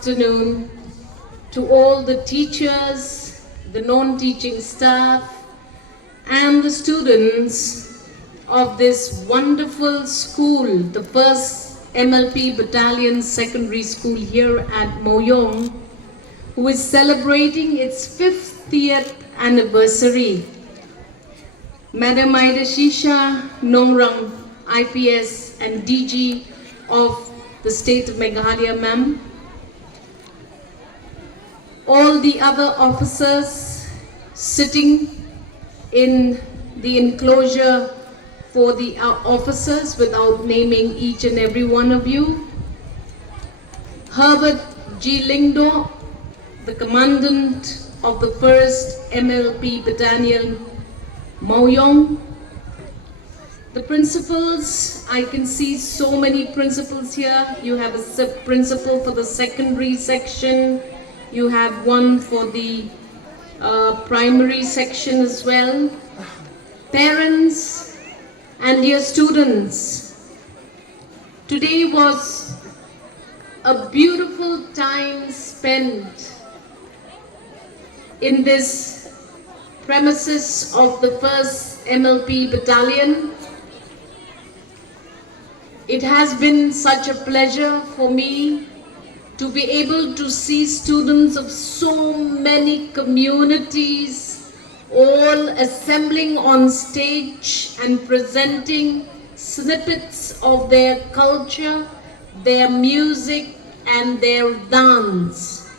afternoon to all the teachers, the non-teaching staff, and the students of this wonderful school, the first MLP Battalion Secondary School here at Moyong, who is celebrating its 50th anniversary. Madam Ida Shisha Nongrang, IPS and DG of the state of Meghalaya, ma'am. All the other officers sitting in the enclosure for the officers without naming each and every one of you. Herbert G. Lingdo, the commandant of the 1st MLP Battalion, Moyong. The principals, I can see so many principals here. You have a principal for the secondary section. You have one for the primary section as well. Parents and dear students, today was a beautiful time spent in this premises of the 1st MLP Battalion. It has been such a pleasure for me to be able to see students of so many communities all assembling on stage and presenting snippets of their culture, their music, and their dance.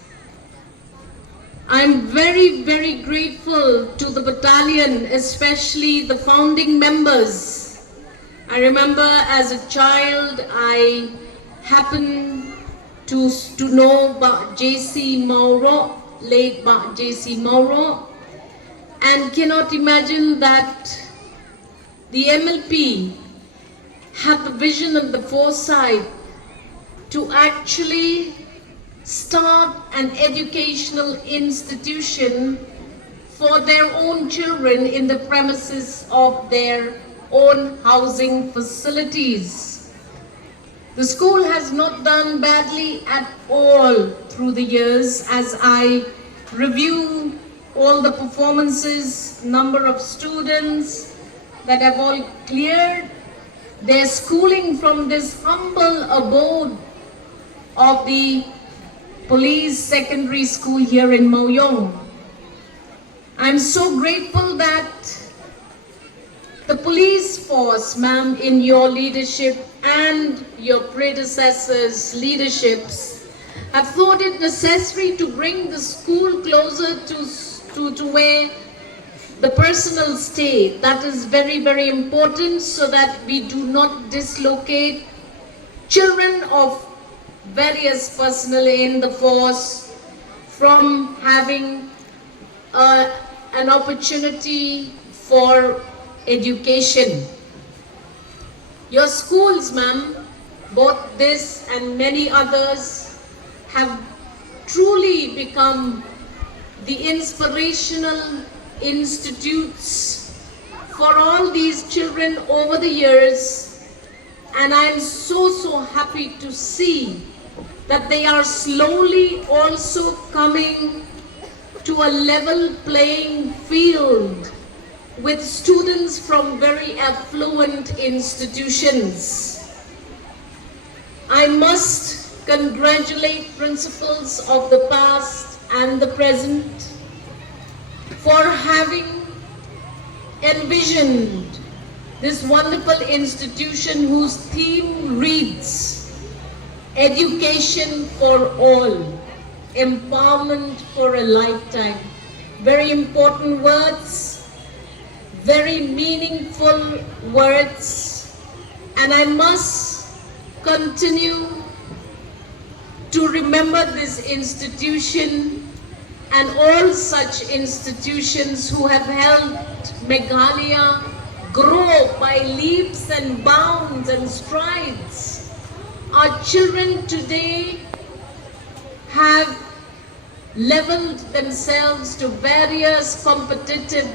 I'm very, very grateful to the battalion, especially the founding members. I remember as a child, I happened to know about J.C. Mauro, late J.C. Mauro, and cannot imagine that the MLP had the vision and the foresight to actually start an educational institution for their own children in the premises of their own housing facilities. The school has not done badly at all through the years. As I review all the performances, number of students that have all cleared their schooling from this humble abode of the police secondary school here in Moyong. I'm so grateful that the police force, ma'am, in your leadership and your predecessors' leaderships have thought it necessary to bring the school closer to where the personnel stay. That is very, very important so that we do not dislocate children of various personnel in the force from having an opportunity for education. Your schools, ma'am, both this and many others, have truly become the inspirational institutes for all these children over the years, and I am so happy to see that they are slowly also coming to a level playing field with students from very affluent institutions. I must congratulate principals of the past and the present for having envisioned this wonderful institution whose theme reads, Education for All, Empowerment for a Lifetime. Very important words, very meaningful words, and I must continue to remember this institution and all such institutions who have helped Meghalaya grow by leaps and bounds and strides. Our children today have leveled themselves to various competitive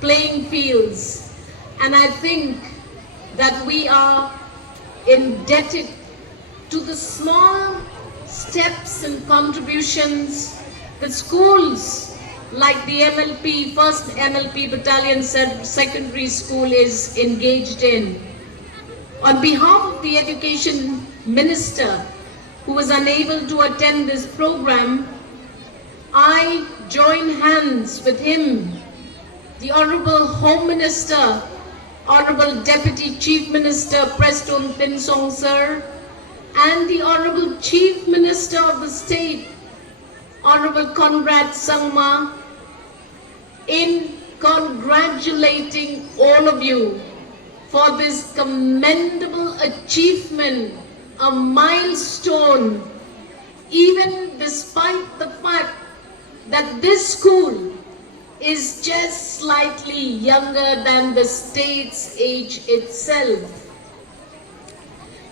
playing fields, and I think that we are indebted to the small steps and contributions that schools like the MLP, first MLP Battalion Secondary School is engaged in. On behalf of the Education Minister, who was unable to attend this program, I join hands with him, the Honorable Home Minister, Honorable Deputy Chief Minister Preston Pinsong Sir, and the Honorable Chief Minister of the State, Honorable Conrad Sangma, in congratulating all of you for this commendable achievement, a milestone, even despite the fact that this school is just slightly younger than the state's age itself.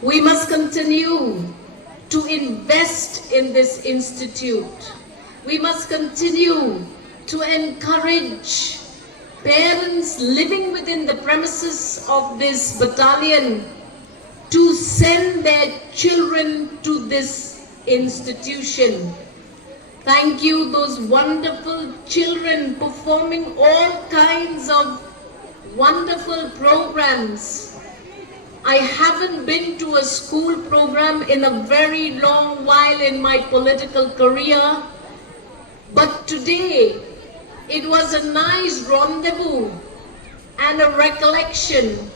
We must continue to invest in this institute. We must continue to encourage parents living within the premises of this battalion to send their children to this institution. Thank you, those wonderful children performing all kinds of wonderful programs. I haven't been to a school program in a very long while in my political career, but today it was a nice rendezvous and a recollection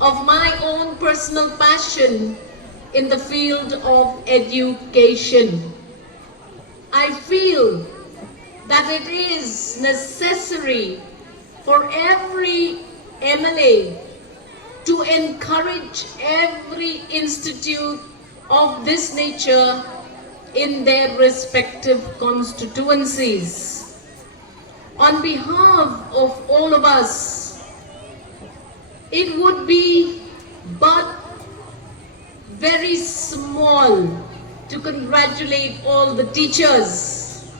of my own personal passion in the field of education. I feel that it is necessary for every MLA to encourage every institute of this nature in their respective constituencies. On behalf of all of us, it would be but very small to congratulate all the teachers.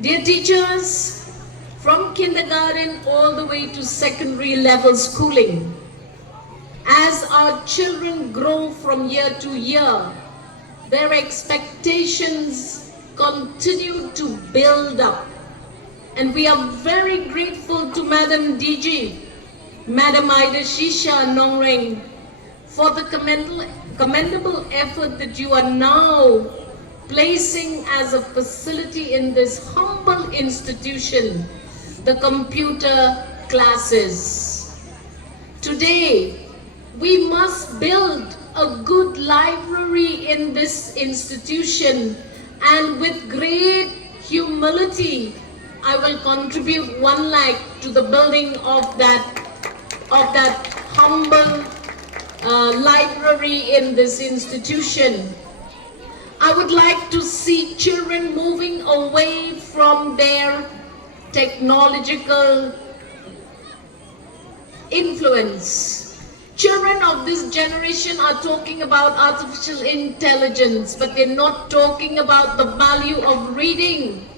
Dear teachers, from kindergarten all the way to secondary level schooling, as our children grow from year to year, their expectations continue to build up. And we are very grateful to Madam DG, Madam Ida Shisha Nongreng, for the commendable effort that you are now placing as a facility in this humble institution, the computer classes. Today, we must build a good library in this institution, and with great humility, I will contribute 1 lakh to the building of that humble library in this institution. I would like to see children moving away from their technological influence. Children of this generation are talking about artificial intelligence, but they're not talking about the value of reading,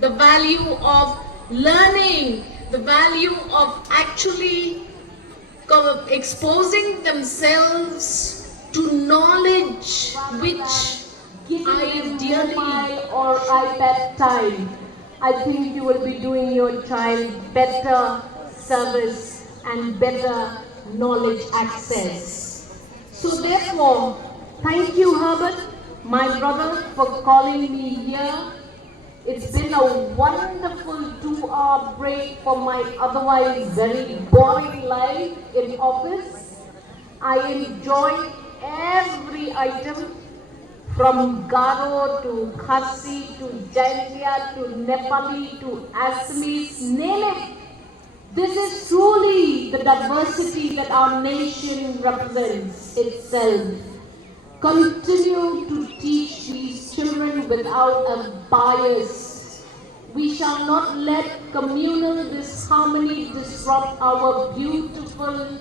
the value of learning, the value of actually exposing themselves to knowledge, which ideally mobile or iPad time, I think you will be doing your child better service and better knowledge access. So therefore, thank you, Herbert, my brother, for calling me here. It's been a wonderful 2-hour break from my otherwise very boring life in office. I enjoyed every item from Garo to Khasi to Jaintia to Nepali to Assamese, name it. This is truly the diversity that our nation represents itself. Continue to teach these children without a bias. We shall not let communal disharmony disrupt our beautiful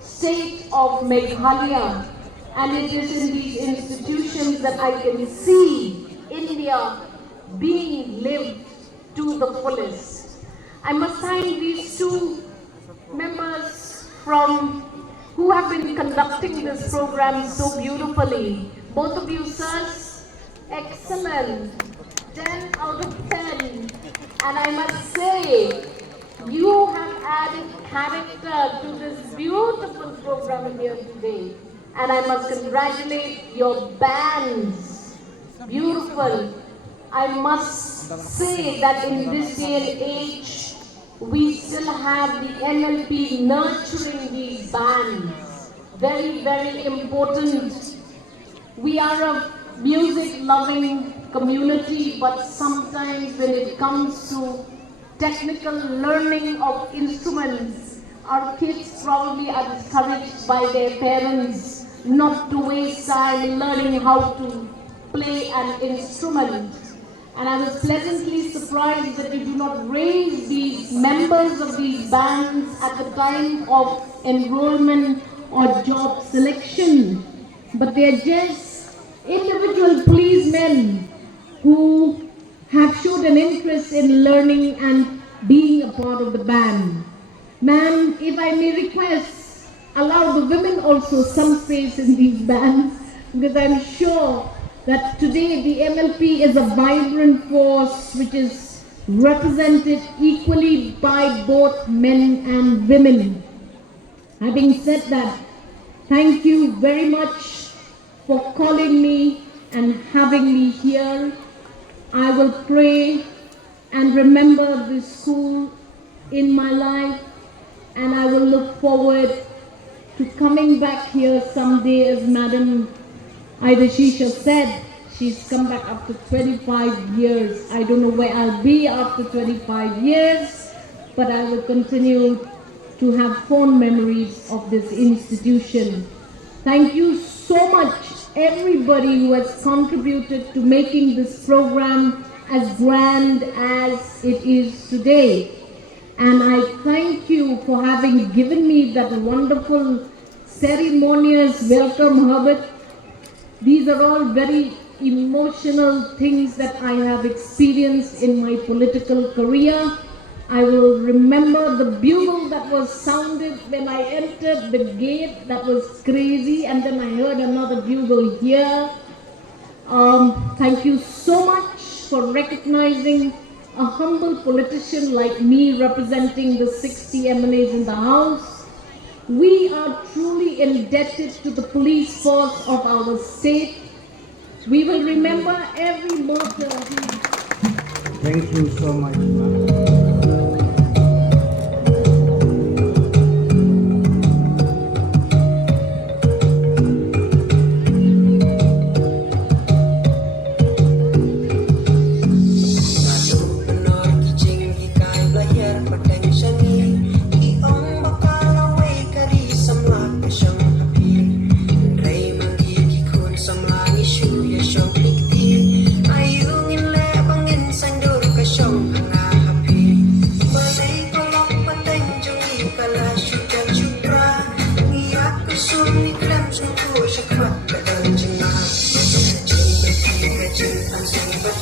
state of Meghalaya. And it is in these institutions that I can see India being lived to the fullest. I must thank these two members who have been conducting this program so beautifully. Both of you, sirs, excellent, 10 out of 10. And I must say, you have added character to this beautiful program here today. And I must congratulate your bands. Beautiful. I must say that in this day and age, we still have the NLP nurturing these bands. Very, very important. We are a music-loving community, but sometimes when it comes to technical learning of instruments, our kids probably are discouraged by their parents not to waste time learning how to play an instrument. And I was pleasantly surprised that you do not raise these members of these bands at the time of enrollment or job selection, but they are just individual policemen who have showed an interest in learning and being a part of the band. Ma'am, if I may request, allow the women also some space in these bands, because I'm sure that today the MLP is a vibrant force which is represented equally by both men and women. Having said that, thank you very much for calling me and having me here. I will pray and remember this school in my life, and I will look forward to coming back here someday, as Madam Ida Shisha said. She's come back after 25 years. I don't know where I'll be after 25 years, but I will continue to have fond memories of this institution. Thank you so much, everybody who has contributed to making this program as grand as it is today. And I thank you for having given me that wonderful ceremonious welcome, Herbert. These are all very emotional things that I have experienced in my political career. I will remember the bugle that was sounded when I entered the gate. That was crazy. And then I heard another bugle here. Thank you so much for recognizing a humble politician like me representing the 60 MLAs in the House. We are truly indebted to the police force of our state. We will remember every martyr. Thank you so much, ma'am.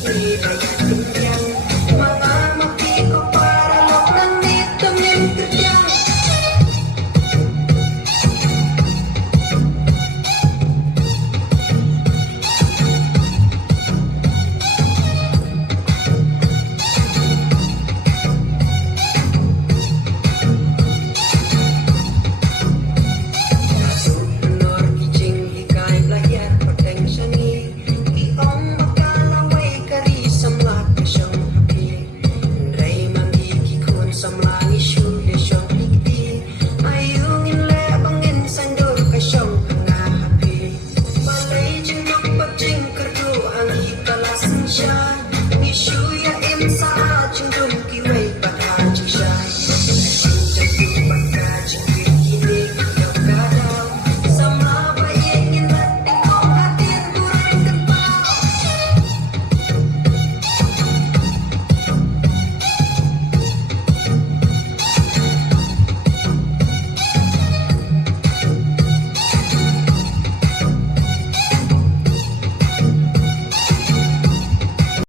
But